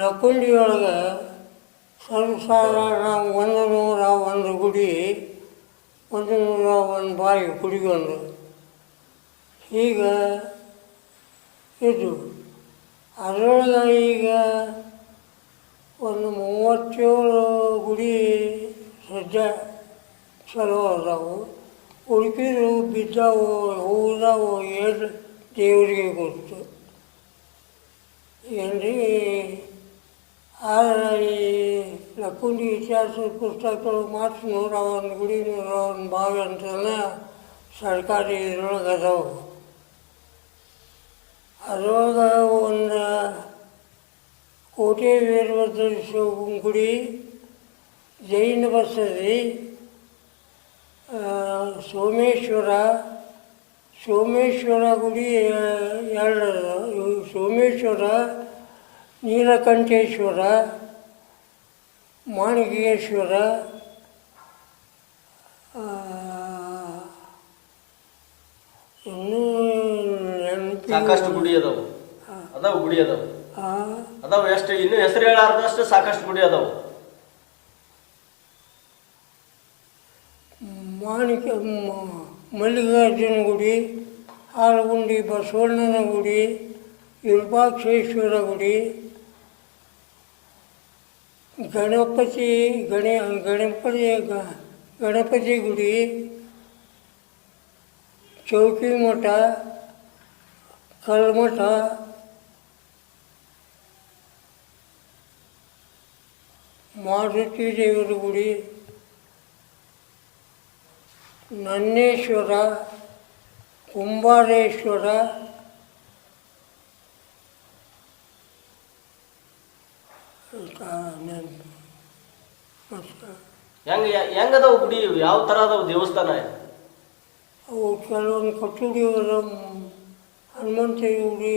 ಲಕ್ಕುಂಡಿಯೊಳಗೆ ಸರ್ವಸಾಧಾರಣ 101 ಗುಡಿ, 101 ಬಾಯಿ ಗುಡಿಗೊಂದು ಹೀಗೆ ಇದು. ಅದರೊಳಗೆ ಈಗ ಒಂದು 37 ಗುಡಿ ಸದ್ಯ ಚಲೋ ಅದಾವು. ಉಳ್ಕಿದ್ರು ಬಿದ್ದಾವು ಹೋದಾವು ಏನು ದೇವರಿಗೆ ಗೊತ್ತು ಏನ್ರಿ. ಆದರೆ ಈ ಲಕ್ಕುಂಡಿ ಇತಿಹಾಸದ ಪುಸ್ತಕಗಳು ಮಾತ್ರ 101 ಗುಡಿ 101 ಬಾವಿ ಅಂತಲೇ ಸರ್ಕಾರಿ ಇದ್ರೊಳಗೆ ಅದಾವು. ಅದರೊಳಗೆ ಒಂದು ಕೋಟೆ ವೀರಭದ್ರೇಶ್ವರ ಗುಡಿ, ಜೈನ ಬಸದಿ, ಸೋಮೇಶ್ವರ ಗುಡಿ 2 ಇವು. ಸೋಮೇಶ್ವರ, ನೀಲಕಂಠೇಶ್ವರ, ಮಾಣಿಕೇಶ್ವರ, ಇನ್ನೂ ಸಾಕಷ್ಟು ಗುಡಿ ಅದಾವು ಗುಡಿ ಅದಾವು ಎಷ್ಟು ಇನ್ನೂ ಹೆಸರು ಹೇಳಾರ್ದಷ್ಟು ಸಾಕಷ್ಟು ಗುಡಿ ಅದಾವು. ಮಲ್ಲಿಕಾರ್ಜುನ ಗುಡಿ, ಹಾಲಗುಂಡಿ ಬಸವಣ್ಣನ ಗುಡಿ, ವಿರೂಪಾಕ್ಷೇಶ್ವರ ಗುಡಿ, ಗಣಪತಿ ಗುಡಿ, ಚೌಕಿ ಮಠ, ಕಲ್ಮಠ, ಮಾರುತಿ ದೇವರ ಗುಡಿ, ನನ್ನೇಶ್ವರ, ಕುಂಬಾರೇಶ್ವರ, ಹೆಂಗದಾವು ಗುಡಿ? ಯಾವ ಥರ ಅದಾವು ದೇವಸ್ಥಾನ? ಅವು ಕೆಲವೊಂದು ಕಟ್ಟುಡಿ ಹನುಮಂತ ಗುಡಿ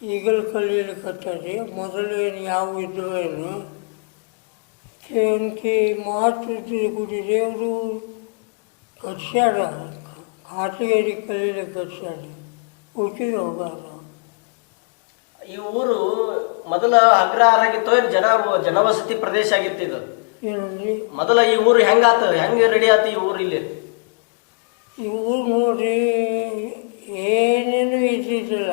ಈಗಲ ಕಲ್ಲಿಯಲ್ಲಿ ಕಟ್ಟಾರಿ. ಮೊದಲೇನು ಯಾವ ಇದ್ದವು ಏನು ಸೇವಂತಿ ಮಾತೃ ಗುಡಿ ದೇವರು ಕಟ್ಸ್ಯಾರ, ಖಾಸಗೇರಿ ಕಲ್ಲಿಯಲ್ಲಿ ಕಟ್ಸ್ಯಾರ, ಹುಡುಕಿದ್ರು ಹೋಗಾರ. ಈ ಊರು ಮೊದಲ ಅಗ್ರಹಾರಾಗಿತ್ತು, ಜನವಸತಿ ಪ್ರದೇಶ ಆಗಿತ್ತು ಇದು? ಏನಂದ್ರಿ ಮೊದಲ ಈ ಊರು ಹೆಂಗೆ ರೆಡಿ ಆತು ಈ ಊರು? ಇಲ್ಲಿ ಈ ಊರು ನೋಡ್ರಿ ಏನೇನು ಇದ್ದಿದ್ದಿಲ್ಲ.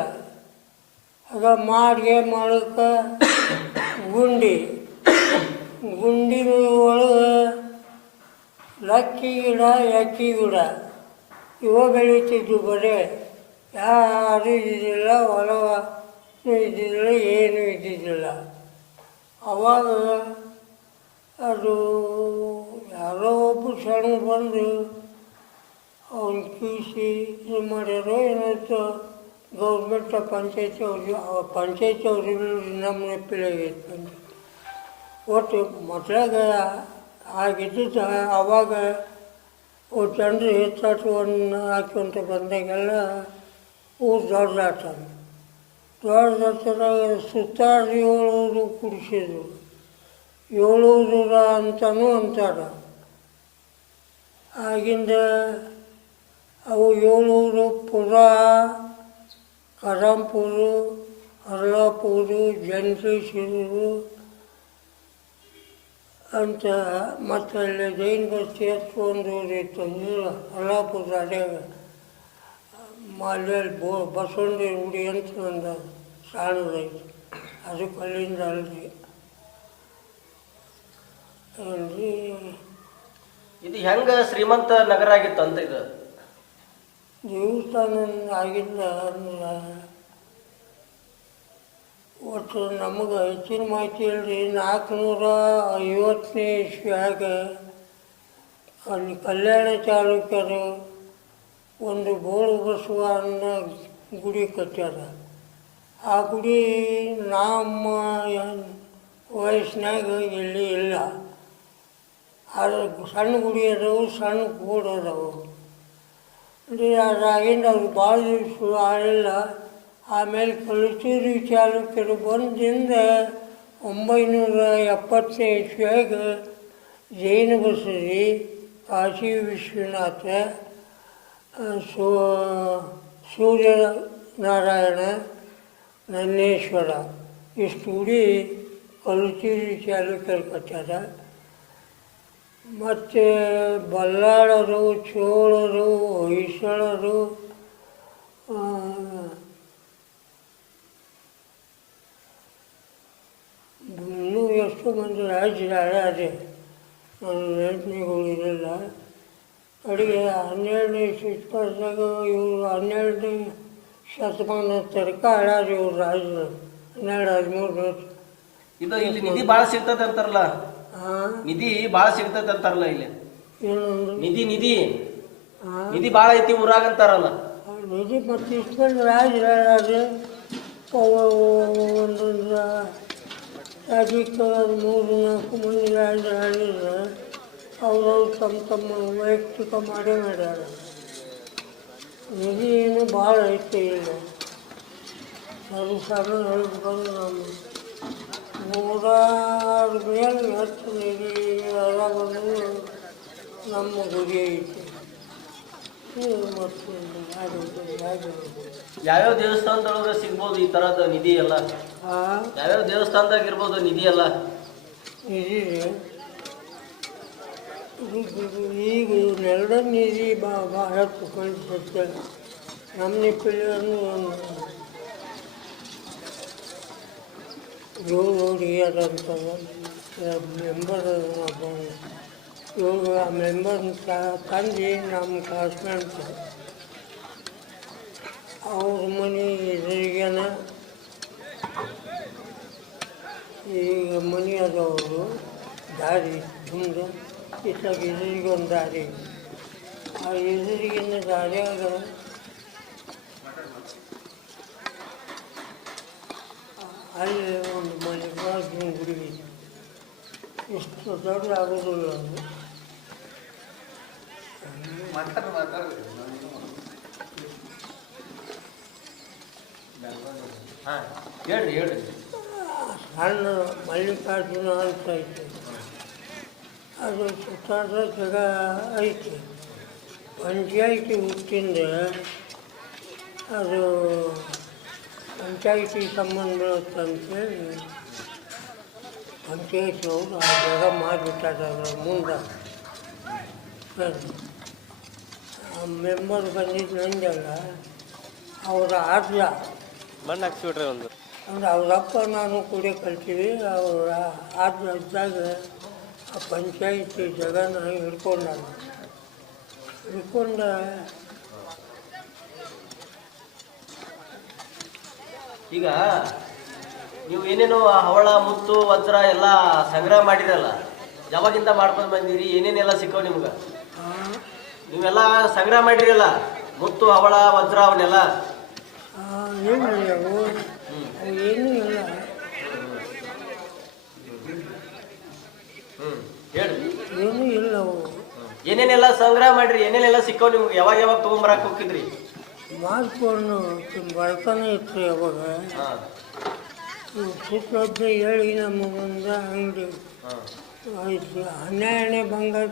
ಆಗ ಮಾಡಿಗೆ ಮಾಡೋಕ್ಕೆ ಗುಂಡಿ ಒಳಗೆ ಲಕ್ಕಿ ಗಿಡ, ಎಕ್ಕಿ ಗಿಡ ಇವ ಬೆಳೀತಿದ್ದು. ಬರೇ ಯಾರು ಇದ್ದಿದ್ದಿಲ್ಲ, ಹೊಲನೂ ಇದ್ದಿದ್ದಿಲ್ಲ, ಏನೂ ಇದ್ದಿದ್ದಿಲ್ಲ. ಅವಾಗ ಅದು ಯಾರೋ ಒಬ್ಬರು ಸಣ್ಣ ಬಂದು ಅವನು ಕೀಸಿ ಇದು ಮಾಡ್ಯಾರೋ ಏನೋ ಗೌರ್ಮೆಂಟ್ ಪಂಚಾಯತಿ ಅವ್ರಿಗೆ ನಮ್ಮ ನೆಪ್ಪಿಲಾಗೈತೆ ಪಂಚಾಯತ್. ಒಟ್ಟು ಮಕ್ಕಳಾಗ ಆಗಿದ್ದು ಅವಾಗ ಜನರು ಹೆಚ್ಚಾಟವನ್ನು ಹಾಕೊಂತ ಬಂದಾಗೆಲ್ಲ ಊರು ದೊಡ್ಡದಾಗ್ತದಾಗ ಸುತ್ತಾಡಿ 7 ಊರು ಕುಡಿಸಿದ್ರು. 7 ಊರ ಅಂತಲೂ ಅಂತಾರೆ. ಆಗಿಂದ ಅವು 7 ಊರು ಪುರ, ಕರಂಪುರ, ಹರ್ಲಾಪುರ, ಜಂಟ್ರೀಶಿರು ಅಂತ. ಮತ್ತು ಅಲ್ಲಿ ಜೈನ ಬಸ್ತಿ ಒಂದು ಊರು ಇತ್ತು, ಹರ್ಲಾಪುರ ಅಡ್ಯಾಗ ಅಲ್ಲಿ ಬಸವಣ್ಣ ಗುಡಿ ಅಂತ ಒಂದು ಸಣ್ಣದೈತಿ. ಅದಕ್ಕೆ ಅಲ್ಲಿಂದ ಅಲ್ರಿ ಏನ್ರಿ. ಇದು ಹೆಂಗೆ ಶ್ರೀಮಂತ ನಗರ ಆಗಿತ್ತು ಅಂತ? ಇದು ದೇವಸ್ಥಾನ ಆಗಿಲ್ಲ ಅಂದ್ರೆ ಒಟ್ಟು ನಮಗೆ ಹೆಚ್ಚಿನ ಮಾಹಿತಿ ಇಲ್ರಿ. 450ನೇ ಇಸ್ವಿಯಾಗ ಅಲ್ಲಿ ಕಲ್ಯಾಣ ಚಾಲುಕ್ಯರು ಒಂದು ಬೋಳು ಬಸವ ಅನ್ನೋ ಗುಡಿ ಕಟ್ಟ್ಯಾರ. ಆ ಗುಡಿ ನಮ್ಮ ವಯಸ್ಸಿನಾಗ ಎಲ್ಲಿ ಇಲ್ಲ. ಆದರೆ ಸಣ್ಣ ಗುಡಿ ಅದಾವು, ಸಣ್ಣ ಗೋಡು ಅದಾವು. ಅದಾಗಿಂದ ಅವ್ರು ಭಾಳ ದಿವಸ ಆಳಿಲ್ಲ. ಆಮೇಲೆ ಕಲಿತೂರು ಚಾಲುಕ್ಯರು ಬಂದಿಂದ 970ನೇ ಇಸ್ವಿಯಾಗ ಜೈನ ಬಸದಿ, ಕಾಶಿ ವಿಶ್ವನಾಥ, ಸೂರ್ಯನಾರಾಯಣ, ನನ್ನೇಶ್ವರ ಇಷ್ಟು ಉಡಿ ಕಲ್ಚೂರಿ ಚಾಲುಕ್ಯರು ಕಟ್ಟಾರ. ಮತ್ತು ಬಲ್ಲಾಳರು, ಚೋಳರು, ಹೊಯ್ಸಳರು, ಇನ್ನೂ ಎಷ್ಟೋ ಮಂದಿ ರಾಜ್ಯರು ಆಳ್ಯಾರೆ, ನಾನು ನೆನಪಿಗಳು ಇರಲ್ಲ. ಕಡೆಗೆ 12ನೇ ಶತಮಾನದಾಗ ಇವರು 12ನೇ ಶತಮಾನ ತನಕ ಆಳ್ಯಾರ ಇವ್ರು ರಾಜರು, 12-13 ವರ್ಷ. ಇದು ಇಲ್ಲಿ ನಿಧಿ ಭಾಳ ಸಿಗ್ತದೆ ಅಂತಾರಲ್ಲ, ನಿಧಿ ಭಾಳ ಸಿಗ್ತದೆ ಅಂತಾರಲ್ಲ ಇಲ್ಲಿ. ಏನಂದ್ರೆ ನಿಧಿ ನಿಧಿ ನಿಧಿ ಭಾಳ ಐತಿ ಊರಾಗ ಅಂತಾರಲ್ಲ. ನಿಧಿ ಮತ್ತು ಇಷ್ಟೊಂದು ರಾಜರು ಆಳ್ಯಾರೆ. ಒಂದೊಂದು ರಾಜ್ಯಕ್ಕೆ 3-4 ಮಂದಿ ರಾಜರು ಆಳಿದ್ರೆ ಅವ್ರವ್ರು ತಮ್ಮ ವೈಯಕ್ತಿಕ ಮಾಡೇ ಮಾಡ್ಯಾರ. ನಿಧಿ ಏನು ಭಾಳ ಐತೆ ಇಲ್ಲ. ಸಣ್ಣ ಹೇಳ್ಬೇಕಂದ್ರೆ ನಮ್ಮ 100 ಮೇಲೆ ಹೆಚ್ಚು ನಿಧಿ ಬಂದು ನಮ್ಮ ಗುರಿ ಐತಿ. ಮತ್ತು ಯಾವ್ಯಾವ ದೇವಸ್ಥಾನದೊಳಗೆ ಸಿಗ್ಬೋದು ಈ ಥರದ ನಿಧಿ ಎಲ್ಲ? ಯಾವ್ಯಾವ ದೇವಸ್ಥಾನದಾಗ ಇರ್ಬೋದು ನಿಧಿ ಎಲ್ಲ? ನಿಧಿ ಈಗ ನೆಲದ ನಿಧಿ ಭಾಳ ಕಳಿಸುತ್ತೆ. ನಮ್ಮ ನಿಪ್ಪಲಿಯನ್ನು ಹುಡುಗಿಯರಂತ ಮೆಂಬರ್ ಇವಾಗ ಆ ಮೆಂಬರ್ನ ತಂದು ನಮ್ಮ ಕ್ಲಾಸ್ಮೇಟ್ ಅವ್ರ ಮನೆ ಎದುರಿಗೆನ ಈಗ ಮನೆ ಅದವರು ದಾರಿ ಮುಂದೆ ಇತ್ತಾಗ ಎದುರಿಗೆ ಒಂದು ದಾರಿ, ಆ ಎದುರಿಗಿನ ದಾರಿಯಾಗ ಅಲ್ಲಿ ಒಂದು ಮಲ್ಲಿಕಾರ್ಜುನ ಗುಡಿ ಇದೆ. ಇಷ್ಟು ದೊಡ್ಡ ಆಗೋದಿಲ್ಲ ಅದು. ಹೇಳ್ರಿ ಹೇಳ್ರಿ. ಸಣ್ಣ ಮಲ್ಲಿಕಾರ್ಜುನ ಅಂತ ಐತೆ, ಅದು ಸುತ್ತಾದ ಜಾಗ ಐತಿ. ಪಂಚಾಯಿತಿ ಹುಟ್ಟಿಂದ ಅದು ಪಂಚಾಯಿತಿ ಸಂಬಂಧ ಬೀಳುತ್ತಂತೇಳಿ ಪಂಚಾಯಿತಿ ಅವರು ಆ ಜಾಗ ಮಾಡಿಬಿಟ್ಟಾರೆ. ಅದರ ಮುಂದೆ ಆ ಮೆಂಬರ್ ಬಂದಿದ್ದು ನಂದಲ್ಲ, ಅವರ ಆದ್ಯ ಮಣ್ಣು ಹಾಕ್ಸಿಬಿಟ್ರೆ ಒಂದು ಅಂದ್ರೆ ಅವರಪ್ಪ ನಾನು ಕೂಡ ಕಲ್ತೀವಿ. ಅವರ ಆದ್ಯ ಇದ್ದಾಗ ಆ ಪಂಚಾಯಿತಿ ಜಾಗನ ಹಿಡ್ಕೊಂಡ ಈಗ ನೀವು ಏನೇನು ಹವಳ, ಮುತ್ತು, ವಜ್ರ ಎಲ್ಲ ಸಂಗ್ರಹ ಮಾಡಿರಲ್ಲ, ಯಾವಾಗಿಂದ ಮಾಡ್ಕೊಂಡು ಬಂದಿರಿ? ಏನೇನೆಲ್ಲ ಸಿಕ್ಕವು ನಿಮ್ಗೆ? ನೀವೆಲ್ಲ ಸಂಗ್ರಹ ಮಾಡಿರಲ್ಲ, ಮುತ್ತು, ಹವಳ, ವಜ್ರ ಅವನ್ನೆಲ್ಲ ಏನು ಅವು ಏನೂ ಇಲ್ಲ. ಹೇಳಿ, ಏನೂ ಇಲ್ಲ ಅವು. ಏನೇನೆಲ್ಲ ಸಂಗ್ರಹ ಮಾಡ್ರಿ? ಏನೇನೆಲ್ಲ ಸಿಕ್ಕವು ನಿಮ್ಗೆ? ಯಾವಾಗ ಯಾವಾಗ ತೊಗೊಂಬರಕ್ಕೆ ಹೋಗಿದ್ರಿ? ಮಾಡ್ಕೊಂಡು ಬರ್ತಾನೆ ಇತ್ತು. ಯಾವಾಗ ಸುತ್ತಲದ್ದೆ ಹೇಳಿ ನಮ್ಮ ಮುಂದೆ ಅಂಗಡಿ ಆಯ್ತು. 12ನೇ ಬಂಗಾರ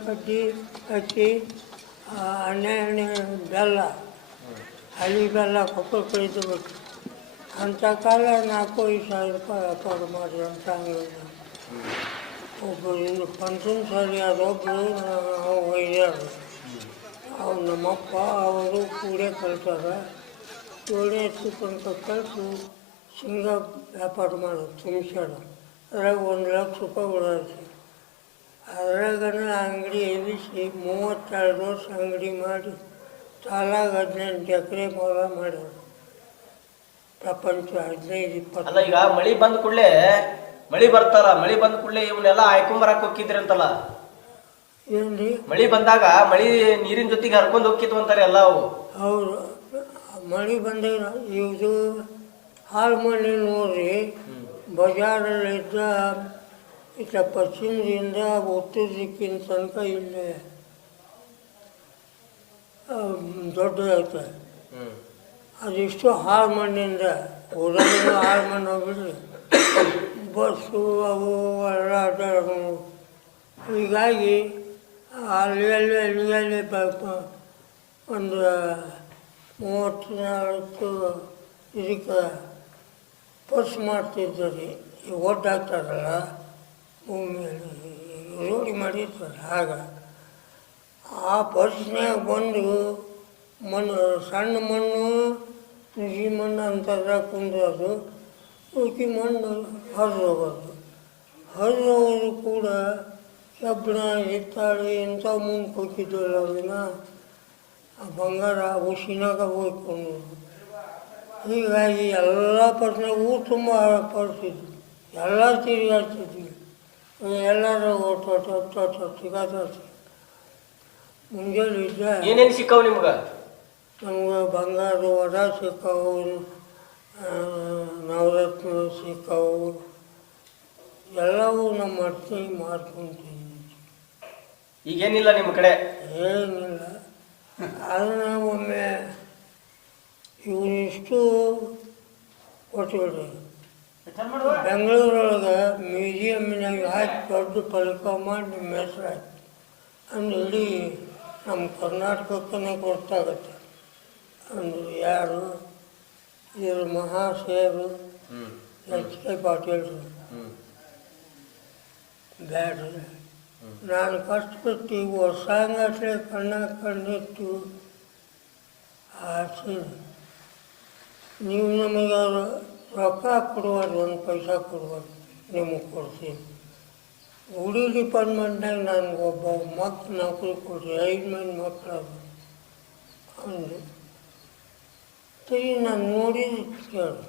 ಹಚ್ಚಿ 12ನೇ ಬೆಲ್ಲ, ಹಳಿ ಬೆಲ್ಲ ಕೊಪ್ಪಳ ಕಳಿಸಬೇಕು ಅಂಥ ಕಾಲ 4-5 ಸಾವಿರ ರೂಪಾಯಿ ವ್ಯಾಪಾರ ಮಾಡಿರಿ ಅಂತ ಅಂಗಡಿ. ಒಬ್ಬರು ಇನ್ನು ಫಂಕ್ಷನ್ ಸರಿ ಅದೊಬ್ಬರು ನಾವು ಒಯ್ಯಾರು. ಅವ್ರು ನಮ್ಮಪ್ಪ ಅವರು ಕೂಡೇ ಕಲ್ತಾರೆ. 7ನೇ ತನಕ ಕಲಿತು ಶೇಂಗಾ ವ್ಯಾಪಾರ ಮಾಡೋದು ತುಂಬಿಸ್ಯಾರ. ಅದ್ರಾಗ 1 ಲಕ್ಷ ರೂಪಾಯಿ ಉಳಿದೈತಿ. ಅದ್ರಾಗನ ಅಂಗಡಿ ಎಬ್ಬಿಸಿ 32 ವರ್ಷ ಅಂಗಡಿ ಮಾಡಿ ಸಾಲಾಗ 18 ಎಕರೆ ಹೊಲ ಮಾಡ್ಯಾರ. ಪ್ರಪಂಚ 15-20. ಅಲ್ಲ, ಈಗ ಮಳಿ ಬಂದ ಕೂಡಲೇ ಮಳಿ ಬರ್ತಲ್ಲ, ಮಳಿ ಬಂದ ಕೂಡಲೇ ಇವನ್ನೆಲ್ಲ ಹಾಕೊಂಬರಕ್ಕೆ ಹೋಗಿದ್ರಿ ಅಂತಲ್ಲ? ಏನ್ರಿ? ಮಳಿ ಬಂದಾಗ ಮಳಿ ನೀರಿನ ಜೊತೆಗೆ ಹರ್ಕೊಂಡು ಹೋಗಿದ್ವು ಅಂತಾರೆ ಎಲ್ಲ ಅವು. ಹೌದು, ಮಳೆ ಬಂದಾಗ ಇದು ಹಾಳು ಮಣ್ಣಿ ನೋಡ್ರಿ. ಬಜಾರಲ್ಲಿದ್ದ ಇತ್ತ ಪಶ್ಚಿಮದಿಂದ ಉತ್ತರ ದಿಕ್ಕಿನ ತನಕ ಇಲ್ಲಿ ದೊಡ್ಡದೈತೆ. ಅದಿಷ್ಟು ಹಾಳು ಮಣ್ಣಿಂದ ಊರಲ್ಲಿ ಹಾಳು ಮಣ್ಣು ಹೋಗ್ಬಿಡ್ರಿ. ಬಸ್ಸು ಅವು ಎಲ್ಲ ಅಡ್ಡಾಡೋದು. ಹೀಗಾಗಿ ಅಲ್ಲಿ ಒಂದು 34 ಇದಕ್ಕೆ ಪರ್ಸ್ ಮಾಡ್ತಿದ್ದರು ಈ ಒಡ್ಡಾಗ್ತಾರಲ್ಲ ಭೂಮಿಯಲ್ಲಿ ರೂಢಿ ಮಾಡಿರ್ತಾರೆ ಆಗ ಆ ಪರ್ಸ್ನ್ಯಾಗ ಬಂದು ಮಣ್ಣು ಸಣ್ಣ ಮಣ್ಣು ನುಸಿ ಮಣ್ಣು ಅಂತದ್ರಾಗ ಕುಂದ್ರೋದು ಉಳ್ಕಿ ಮಣ್ಣು ಹರಿದು ಹೋಗೋದು ಹರಿದು ಹೋಗೋದು ಕೂಡ ಕಬ್ಬಿಣ ಹಿತ್ತಾಳೆ ಇಂಥವು ಮುಂದೆ ಹೋಗಿದ್ದಲ್ಲ ಅದನ್ನ ಆ ಬಂಗಾರ ಹುಸಿನಾಗ ಹೋಗ್ಕೊಂಡು ಹೀಗಾಗಿ ಎಲ್ಲ ಪರ್ಸ್ನಾಗ ಊರು ತುಂಬ ಪರ್ಸಿದ್ವಿ ಎಲ್ಲ ತಿರುಗಾಡ್ತಿದ್ವಿ ಎಲ್ಲರೂ ಒಟ್ಟು ಸಿಗಾಡ್ತಿ ಮುಂಜಾನೆ ಇದ್ದ ಏನೇನು ಸಿಕ್ಕವು ನಿಮ್ಗೆ? ನಮ್ಗೆ ಬಂಗಾರ ವಡ ಸಿಕ್ಕವು, ನವರತ್ನ ಸಿಕ್ಕವು, ಎಲ್ಲವೂ ನಮ್ಮ ಅಡ್ತಿ ಮಾಡ್ಕೊಂತೀವಿ. ಈಗೇನಿಲ್ಲ ನಿಮ್ಮ ಕಡೆ? ಏನಿಲ್ಲ. ಅದನ್ನ ಒಮ್ಮೆ ಇವನಿಷ್ಟು ಕೊಟ್ಟಿಬಿಡ್ರಿ ಬೆಂಗಳೂರೊಳಗೆ ಮ್ಯೂಸಿಯಮ್ನಾಗ ಹಾಕಿ ದೊಡ್ಡ ಫಲಕ ಮಾಡಿ ನಿಮ್ಮ ಹೆಸರು ಹಾಕಿ ಅಂದ್ರೆ ಇಡೀ ನಮ್ಮ ಕರ್ನಾಟಕಕ್ಕೇ ಗೊತ್ತಾಗತ್ತೆ. ಅಂದ್ರೆ ಯಾರು ಇವರು ಮಹಾಶಯರು ಎಚ್ ಕೆ ಪಾಟೀಲ್ರು ಬ್ಯಾಡ್ರಿ. ನಾನು ಕಷ್ಟಪಟ್ಟು ವರ್ಷಾಂಗಟ್ಲೆ ಕಣ್ಣಿಟ್ಟು ಆಸೆ ನೀವು ನಮಗೆ ರೊಕ್ಕ ಕೊಡುವಾಗ ಒಂದು ಪೈಸಾ ಕೊಡುವಾಗ ನಿಮಗೆ ಕೊಡ್ತೀನಿ. ಗುಡಿ ಡಿಪಾರ್ಟ್ಮೆಂಟ್ನಾಗ ನನಗೆ ಒಬ್ಬ ಮಕ್ಕಳು ನೌಕರಿ ಕೊಡ್ರಿ, 5 ಮಂದಿ ಮಕ್ಕಳು ಅಂದು ತಿರುಗಿ ನಾನು ನೋಡಿದ್ದು ಕೇಳಿ